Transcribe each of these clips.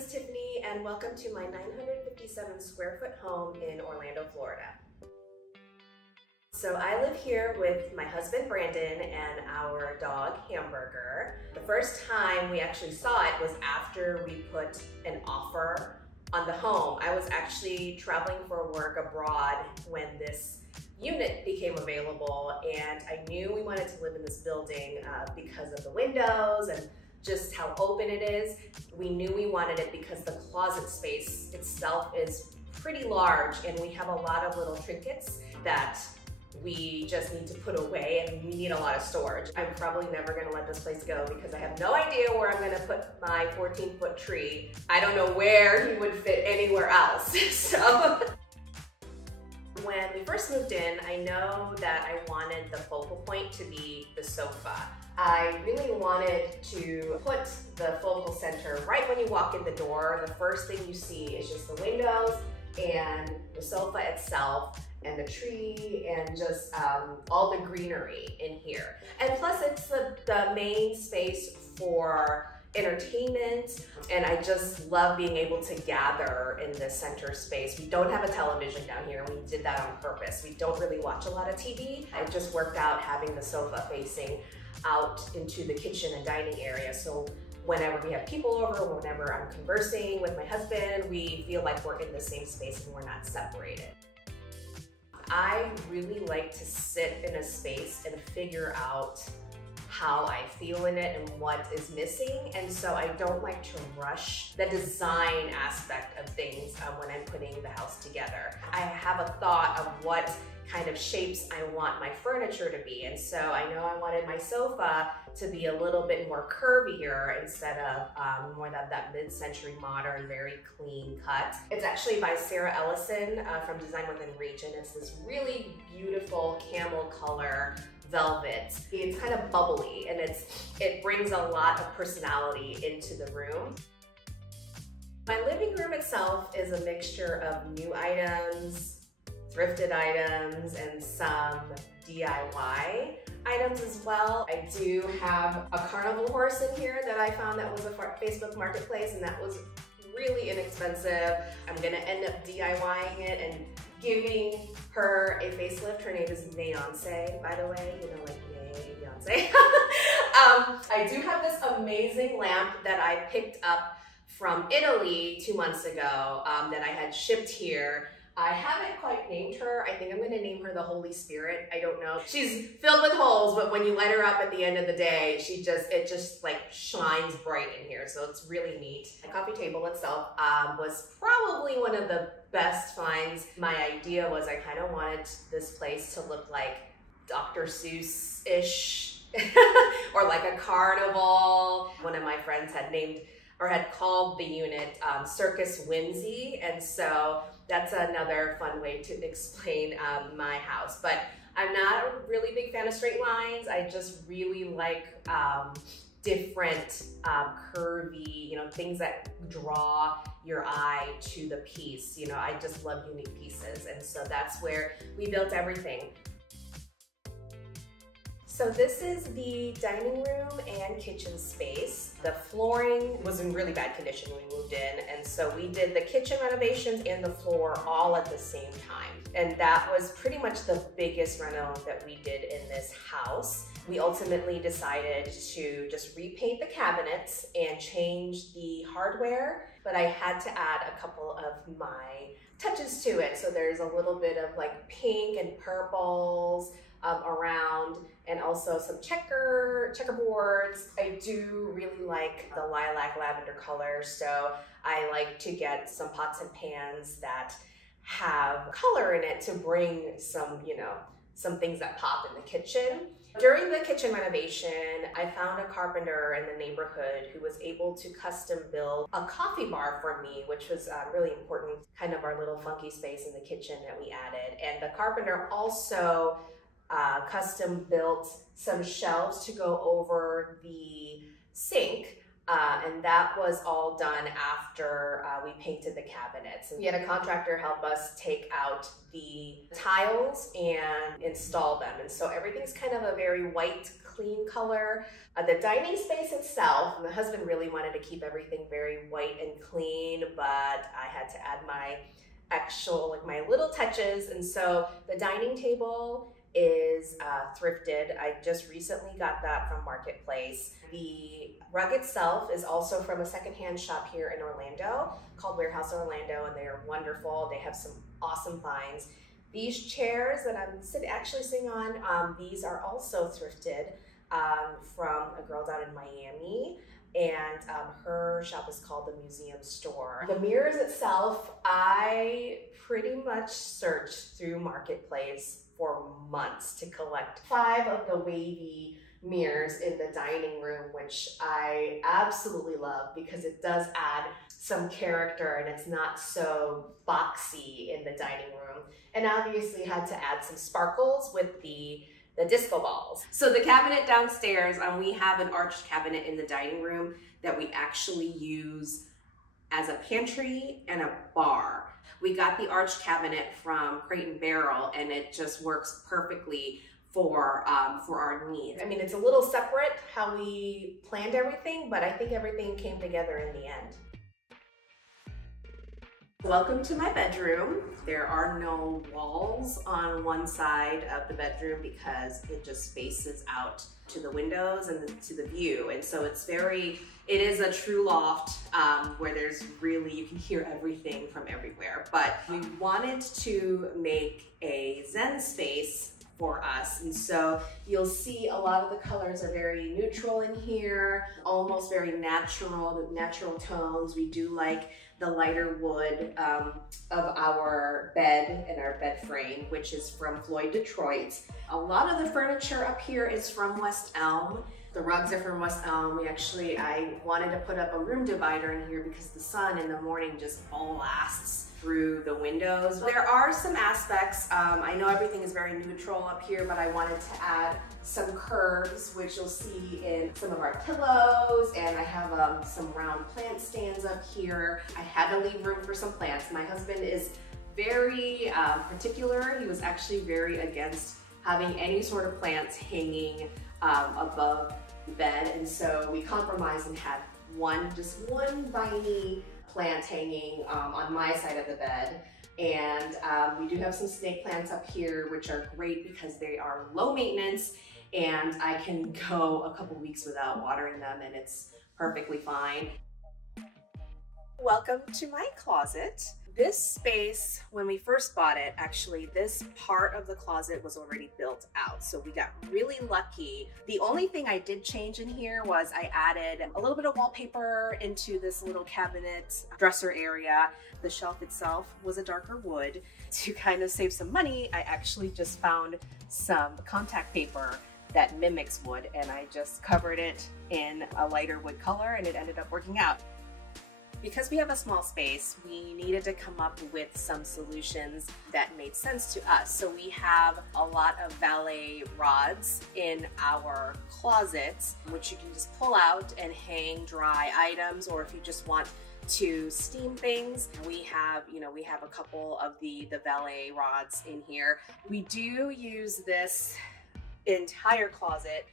is Tiffany, and welcome to my 957 square foot home in Orlando, Florida. So I live here with my husband Brandon and our dog Hamburger. The first time we actually saw it was after we put an offer on the home. I was actually traveling for work abroad when this unit became available, and I knew we wanted to live in this building because of the windows and just how open it is. We knew we wanted it because the closet space itself is pretty large, and we have a lot of little trinkets that we just need to put away, and we need a lot of storage. I'm probably never gonna let this place go because I have no idea where I'm gonna put my 14-foot tree. I don't know where he would fit anywhere else. So when we first moved in, I know that I wanted the focal point to be the sofa. I really wanted to put the focal center right when you walk in the door. The first thing you see is just the windows and the sofa itself and the tree and just all the greenery in here. And plus it's the main space for entertainment, and I just love being able to gather in this center space. We don't have a television down here, and we did that on purpose. We don't really watch a lot of TV. It just worked out having the sofa facing out into the kitchen and dining area. So whenever we have people over, whenever I'm conversing with my husband, we feel like we're in the same space and we're not separated. I really like to sit in a space and figure out how I feel in it and what is missing, and so I don't like to rush the design aspect of things when I'm putting the house together. I have a thought of what kind of shapes I want my furniture to be, and so I know I wanted my sofa to be a little bit more curvier instead of more of that mid-century modern, very clean cut. It's actually by Sarah Ellison from Design Within Reach, and it's this really beautiful camel color velvet. It's kind of bubbly, and it brings a lot of personality into the room. My living room itself is a mixture of new items, thrifted items, and some DIY items as well. I do have a Carnival horse in here that I found that was a Facebook marketplace, and that was really inexpensive. I'm gonna end up DIYing it and giving her a facelift. Her name is Beyonce, by the way, you know, like Beyonce. I do have this amazing lamp that I picked up from Italy 2 months ago that I had shipped here. I haven't quite named her. I think I'm gonna name her the Holy Spirit. I don't know. She's filled with holes, but when you light her up at the end of the day, it just like shines bright in here. So it's really neat. The coffee table itself was probably one of the best finds. My idea was I kind of wanted this place to look like Dr. Seuss-ish or like a carnival. One of my friends had named or had called the unit Circus Whimsy, and so that's another fun way to explain my house. But I'm not a really big fan of straight lines. I just really like different curvy, you know, things that draw your eye to the piece. You know, I just love unique pieces, and so that's where we built everything. So this is the dining room and kitchen space. The flooring was in really bad condition when we moved in, and so we did the kitchen renovations and the floor all at the same time. And that was pretty much the biggest reno that we did in this house. We ultimately decided to just repaint the cabinets and change the hardware, but I had to add a couple of my touches to it. So there's a little bit of like pink and purples around, and also some checkerboards. I do really like the lilac lavender color, so I like to get some pots and pans that have color in it to bring some, you know, some things that pop in the kitchen. During the kitchen renovation, I found a carpenter in the neighborhood who was able to custom build a coffee bar for me, which was really important, kind of our little funky space in the kitchen that we added. And the carpenter also custom built some shelves to go over the sink And that was all done after we painted the cabinets. And we had a contractor help us take out the tiles and install them. And so everything's kind of a very white, clean color. The dining space itself, my husband really wanted to keep everything very white and clean, but I had to add my my little touches. And so the dining table is thrifted. I just recently got that from Marketplace. The rug itself is also from a secondhand shop here in Orlando called Warehouse Orlando, and they are wonderful. They have some awesome finds. These chairs that I'm actually sitting on, these are also thrifted from a girl down in Miami, and her shop is called the Museum Store. The mirrors itself, I pretty much searched through Marketplace for months to collect 5 of the wavy mirrors in the dining room, which I absolutely love because it does add some character and it's not so boxy in the dining room. And obviously had to add some sparkles with the disco balls. So the cabinet downstairs, we have an arched cabinet in the dining room that we actually use as a pantry and a bar. We got the arched cabinet from Crate & Barrel, and it just works perfectly for our needs. I mean, it's a little separate how we planned everything, but I think everything came together in the end. Welcome to my bedroom. There are no walls on one side of the bedroom because it just faces out to the windows and to the view. And so it is a true loft where you can hear everything from everywhere. But we wanted to make a Zen space for us. And so you'll see a lot of the colors are very neutral in here, almost very natural, the natural tones. We do like the lighter wood of our bed and our bed frame, which is from Floyd Detroit. A lot of the furniture up here is from West Elm. The rugs are from West Elm. I wanted to put up a room divider in here because the sun in the morning just blasts through the windows. There are some aspects, I know everything is very neutral up here, but I wanted to add some curves, which you'll see in some of our pillows, and I have some round plant stands up here. I had to leave room for some plants. My husband is very particular. He was actually very against having any sort of plants hanging above the bed, and so we compromised and had just one viney plant hanging on my side of the bed. And we do have some snake plants up here, which are great because they are low maintenance and I can go a couple weeks without watering them and it's perfectly fine. Welcome to my closet. This space, when we first bought it, actually this part of the closet was already built out. So we got really lucky. The only thing I did change in here was I added a little bit of wallpaper into this little cabinet dresser area. The shelf itself was a darker wood. To kind of save some money, I actually just found some contact paper that mimics wood and I just covered it in a lighter wood color and it ended up working out. Because we have a small space, we needed to come up with some solutions that made sense to us. So we have a lot of valet rods in our closets, which you can just pull out and hang dry items, or if you just want to steam things, we have a couple of the valet rods in here. We do use this entire closet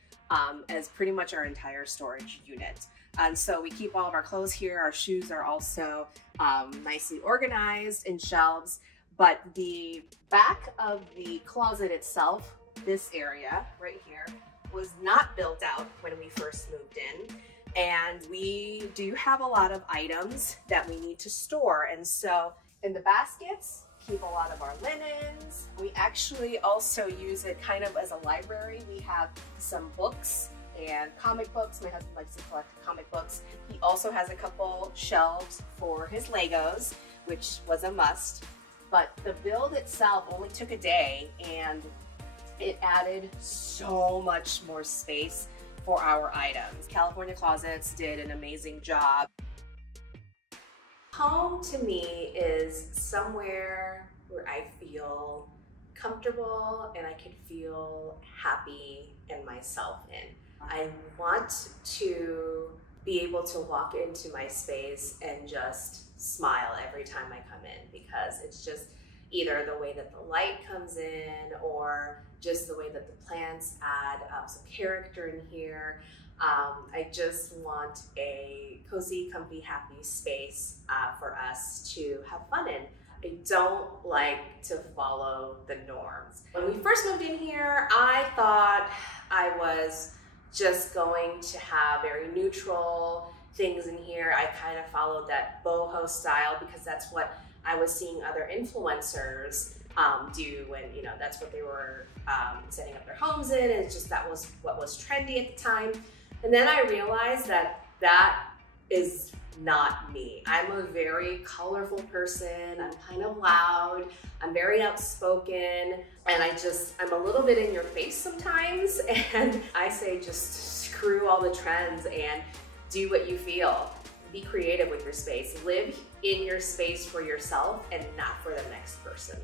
as pretty much our entire storage unit. And so we keep all of our clothes here. Our shoes are also nicely organized in shelves. But the back of the closet itself, this area right here, was not built out when we first moved in. And we do have a lot of items that we need to store. And so in the baskets, keep a lot of our linens. We actually also use it kind of as a library. We have some books and comic books. My husband likes to collect comic books. He also has a couple shelves for his Legos, which was a must. But the build itself only took a day and it added so much more space for our items. California Closets did an amazing job. Home to me is somewhere where I feel comfortable and I can feel happy in myself in. I want to be able to walk into my space and just smile every time I come in, because it's just either the way that the light comes in or just the way that the plants add some character in here. I just want a cozy, comfy, happy space for us to have fun in. I don't like to follow the norms. When we first moved in here, I thought I was just going to have very neutral things in here. I kind of followed that boho style because that's what I was seeing other influencers do, and you know, that's what they were setting up their homes in, and it's just that was what was trendy at the time. And then I realized that that is not me. I'm a very colorful person. I'm kind of loud. I'm very outspoken, and I'm a little bit in your face sometimes. And I say just screw all the trends and do what you feel. Be creative with your space. Live in your space for yourself and not for the next person.